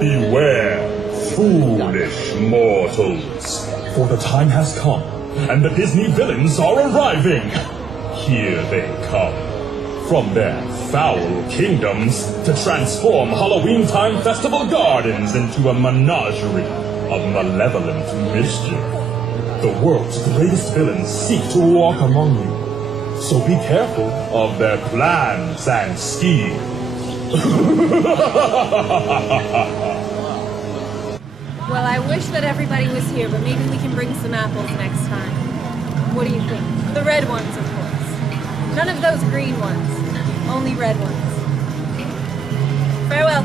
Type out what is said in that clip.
Beware, foolish mortals, for the time has come, and the Disney villains are arriving. Here they come, from their foul kingdoms, to transform Halloween-time festival gardens into a menagerie of malevolent mischief. The world's greatest villains seek to walk among you, so be careful of their plans and schemes. Well, I wish that everybody was here, but maybe we can bring some apples next time. What do you think? The red ones, of course. None of those green ones. Only red ones. Farewell.